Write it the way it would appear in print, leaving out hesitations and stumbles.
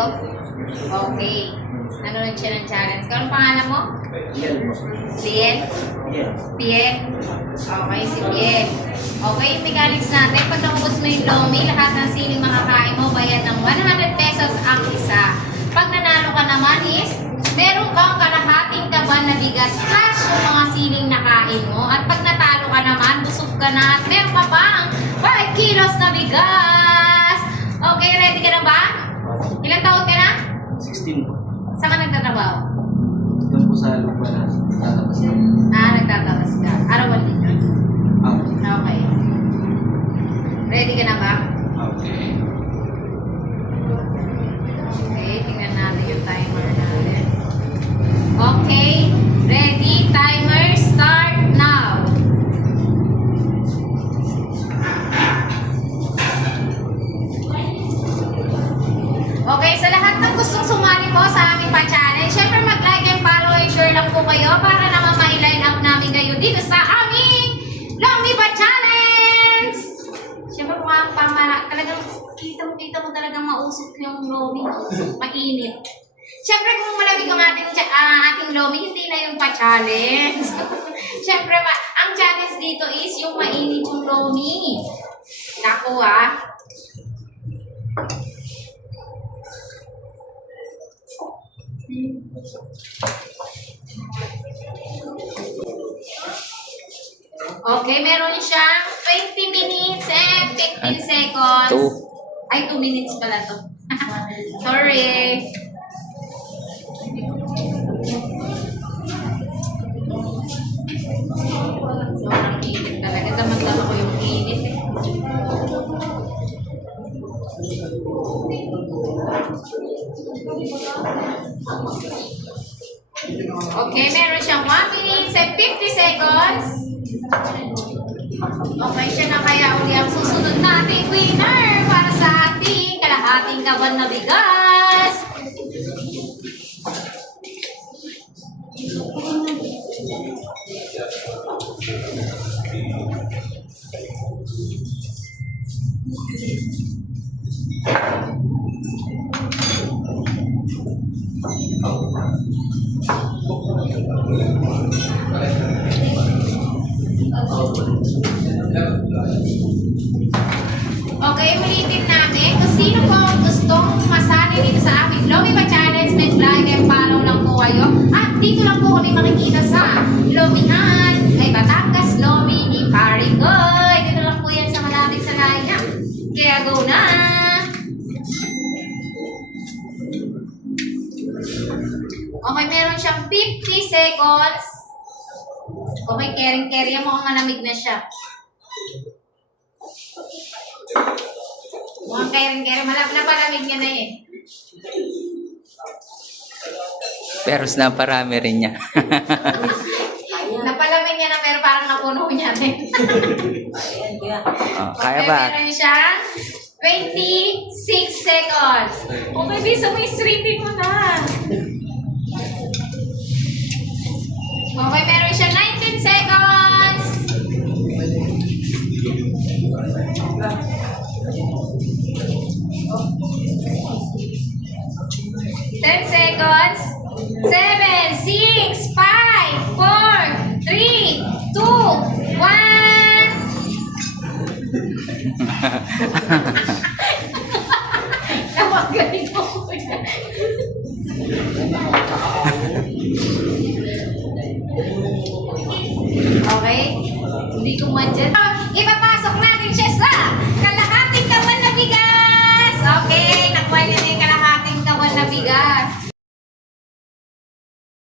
ko? Okay. Nanonood siya ng challenge. Kano pangalan mo? Bien? Bien? Okay, si Bien. Okay, yung mechanics natin. Pag naubos mo yung lomi, lahat ng siling makakain mo, bayad ng 100 pesos ang isa. Pag nanalo ka naman is, meron kang kalahating kaban na bigas plus yung mga siling nakain mo. At pag natalo ka naman, busog ka na at meron ka pang 5 kilos na bigas. Okay, ready ka na ba? Ilang taon ka na? 16 po. Saan ka nagtatrabaho? Doon po sa lupa na tatapos na. Nagtatawas ka. Arawan din yun? Okay. Ready ka na ba? Okay. Okay, tingnan natin yung timer natin. Okay, ready, timer, start now. Okay, sa lahat ng gustong sumali po sa aming pa-challenge, syempre mag-like and follow and share lang po kayo para naman ma-line up namin kayo dito sa aming Lomi Pa-Challenge! Syempre po nga talagang kita mo talagang mausok yung Lomi. Mainit. Syempre kung malamig ang ating Lomi, hindi na yung pa-challenge. Syempre, ang challenge dito is yung mainit yung Lomi. Naku Okay, meron siyang 20 minutes and 15 seconds. 2 minutes pala to. Sorry. Sobrang init talaga. Damag-dama ko yung init eh. Okay, meron siyang 1 minute and 50 seconds. Okay, siya na kaya uli ang susunod nating winner para sa ating kalahating kaban na bigas. Okay, ulitin namin. Kung sino po ang gustong masali dito sa aming Lomi Pa-Challenge, like and follow lang po kayo. At dito lang po kami makikita sa Lomihan, kay Batangas Lomi ni Parigoy. Dito lang po yan sa malapit sa Laya. Kaya go na! Okay, meron siyang 50 seconds. Okay, caring-carry mo kung malamig na siya. Mukhang caring-carry. Napalamig niya na eh. Pero naparami rin niya. Napalamig niya na pero parang napuno niya rin. Kaya ba? Okay, meron siyang 26 seconds. Okay, bisa mo i-streeting mo na. Okay, meron siyang 19 seconds. 10 seconds. 7, 6, 5, 4, 3, 2, 1. Nawagaling mo ko yan. Okay? Hindi ko madyan. Iba pa